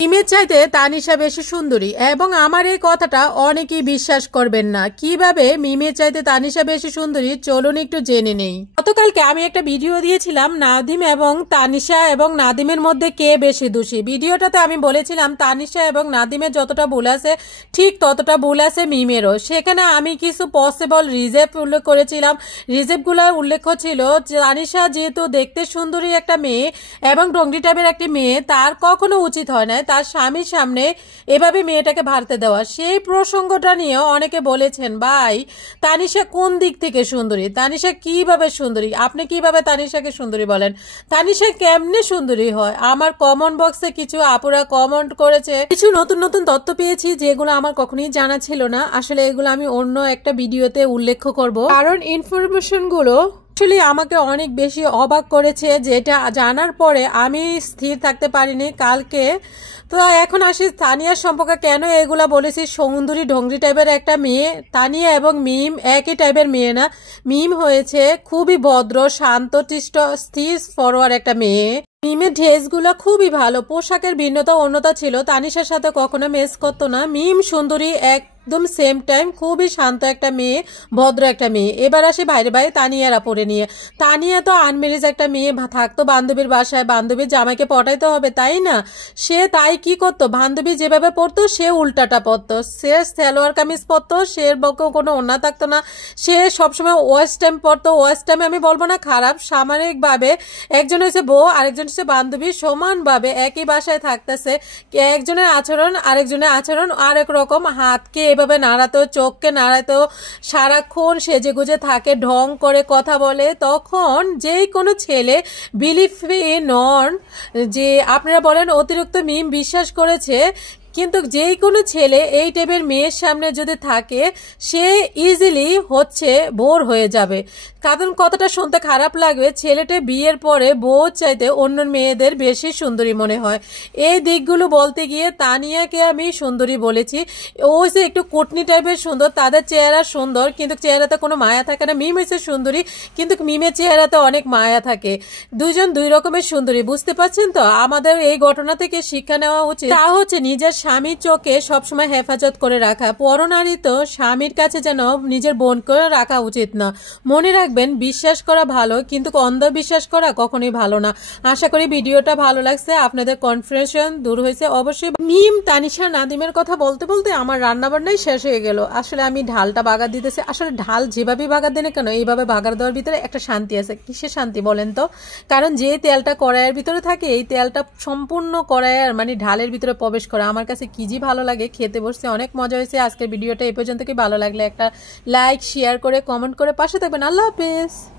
মিমের চাইতে তানিশা বেশি সুন্দরী এবং আমার এই কথাটা অনেকেই বিশ্বাস করবেন না। কিভাবে মিমের চাইতে তানিশা বেশি সুন্দরী চলুন একটু জেনে নেই। গতকালকে আমি একটা ভিডিও দিয়েছিলাম নাদিম এবং তানিশা এবং নাদিমের মধ্যে কে বেশি দোষী। ভিডিওটাতে আমি বলেছিলাম তানিশা এবং নাদিমের যতটা ভুল আছে ঠিক ততটা ভুল আছে মিমেরও। সেখানে আমি কিছু পসিবল রিজেভ উল্লেখ করেছিলাম। রিজেভগুলোর উল্লেখ ছিল তানিশা যেহেতু দেখতে সুন্দরী একটা মেয়ে এবং ডঙ্গি টাইপের একটি মেয়ে, তার কখনো উচিত হয় না তার স্বামীর সামনে এভাবে মেয়েটাকে ভারতে দেওয়া। সেই প্রসঙ্গটা নিয়ে অনেকে বলেছেন ভাই তানিশা কোন দিক থেকে সুন্দরী, তানিশা কিভাবে সুন্দরী, আপনি কিভাবে তানিশাকে সুন্দরী বলেন, তানিশা কেমনে সুন্দরী হয়। আমার কমেন্ট বক্সে কিছু আপুরা কমেন্ট করেছে, কিছু নতুন নতুন তথ্য পেয়েছি যেগুলো আমার কখনোই জানা ছিল না। আসলে এগুলো আমি অন্য একটা ভিডিওতে উল্লেখ করব, কারণ ইনফরমেশন গুলো আসলে আমাকে অনেক বেশি অবাক করেছে, যেটা জানার পরে আমি স্থির থাকতে পারিনি কালকে। তো এখন আসি তানিয়ার সম্পর্কে কেন এগুলা বলেছি। সুন্দরী ঢঙ্গি টাইপের একটা মেয়ে, তানিয়া এবং মিম একই টাইপের মেয়ে না। মিম হয়েছে খুবই ভদ্র শান্তশিষ্ট স্থির ফরওয়ার্ড একটা মেয়ে। মিমের ড্রেসগুলো খুবই ভালো, পোশাকের ভিন্নতা অন্যতা ছিল, তানিশার সাথে কখনো মেস করতো না। মিম সুন্দরী একদম সেম টাইম খুবই শান্ত একটা মেয়ে, ভদ্র একটা মেয়ে। এবার আসে বাইরে বাইরে তানিয়ারা পরে নিয়ে। তানিয়া তো আনমেরিজ একটা মেয়ে, থাকতো বান্ধবীর বাসায়, বান্ধবীর জামাইকে পটাইতে হবে তাই না, সে তাই কি করতো বান্ধবী যেভাবে পড়তো সে উল্টাটা পড়তো, সে সালোয়ার কামিজ পরতো, সে বকেও কোনো ওড়না থাকতো না, সে সবসময় ওয়েস্ট টাইম পরতো। ওয়েস্ট টাইমে আমি বলবো না খারাপ, সাময়িকভাবে একজন হচ্ছে বউ আরেকজন হচ্ছে বান্ধবী, সমানভাবে একই বাসায় থাকতেছে, একজনের আচরণ আরেকজনের আচরণ আরেক রকম। হাতকে এভাবে নাড়াতো, চোখকে নাড়াতো, সারাক্ষণ সেজে গুজে থাকে, ঢং করে কথা বলে। তখন যেই কোনো ছেলে বিলিভ নন যে আপনারা বলেন অতিরিক্ত মিম বিশ্বাস করেছে, কিন্তু যেই কোনো ছেলে এই টাইপের মেয়ের সামনে যদি থাকে সে ইজিলি হচ্ছে বোর হয়ে যাবে। কারণ কতটা শুনতে খারাপ লাগবে, ছেলেটা বিয়ের পরে বউ চাইতে অন্য মেয়েদের বেশি সুন্দরী মনে হয়। এই দিকগুলো বলতে গিয়ে তানিয়াকে আমি সুন্দরী বলেছি। ও যে একটু কুটনি টাইপের সুন্দর, তাদের চেহারা সুন্দর কিন্তু চেহারাতে কোনো মায়া থাকে না। মিম হচ্ছে সুন্দরী কিন্তু মিমের চেহারাতে অনেক মায়া থাকে। দুইজন দুই রকমের সুন্দরী, বুঝতে পারছেন তো। আমাদের এই ঘটনা থেকে শিক্ষা নেওয়া উচিত, তা হচ্ছে নিজের স্বামীর চোখে সবসময় হেফাজত করে রাখা। পরনারী তো স্বামীর কাছে যেন নিজের বোনকে রাখা উচিত না। মনে রাখবেন বিশ্বাস করা ভালো কিন্তু অন্ধবিশ্বাস করা কখনোই ভালো না। আশা করি ভিডিওটা ভালো লাগছে, আপনাদের কনফিউশন দূর হয়েছে। অবশ্যই মিম তানিশা নাদিমের কথা বলতে বলতে আমার রান্নাবান্নাই শেষ হয়ে গেল। আসলে আমি ঢালটা বাগার দিতেছি। আসলে ঢাল যেভাবে বাগার দেন কেন এইভাবে বাগার দেওয়ার ভিতরে একটা শান্তি আছে। কিসের শান্তি বলেন তো, কারণ যে তেলটা কড়াইয়ের ভিতরে থাকে এই তেলটা সম্পূর্ণ কড়াইয়ের মানে ঢালের ভিতরে প্রবেশ করে। আমার কাছে কি যে ভালো লাগে, খেতে বসছে অনেক মজা হয়েছে। আজকের ভিডিওটা এই পর্যন্ত, কি ভালো লাগলে একটা লাইক শেয়ার করে কমেন্ট করে পাশে থাকবেন। আল্লাহ হাফেজ।